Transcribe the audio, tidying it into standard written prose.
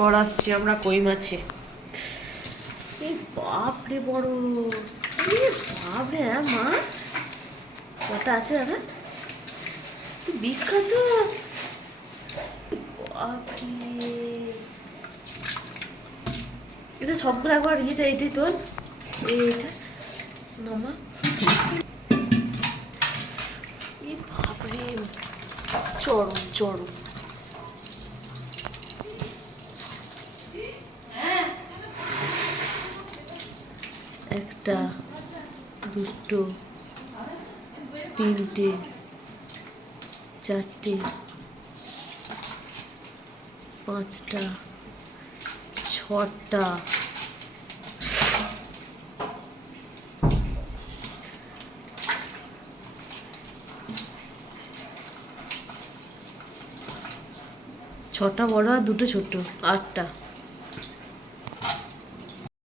এরপর আসছি আমরা কই মাছে। এই বাপরে বড়, বাপরে। হ্যাঁ মা, কটা আছে দাদা, বিখ্যাত। বাপরে, এটা সবগুলো একবার ইয়েটা এটাই তোর, এইটা নামা। এই বাপরে, চরম চরম। একটা, দুটো, তিনটে, চারটে, পাঁচটা, ছটা, ছটা বড় আর দুটো ছোট, 8টা।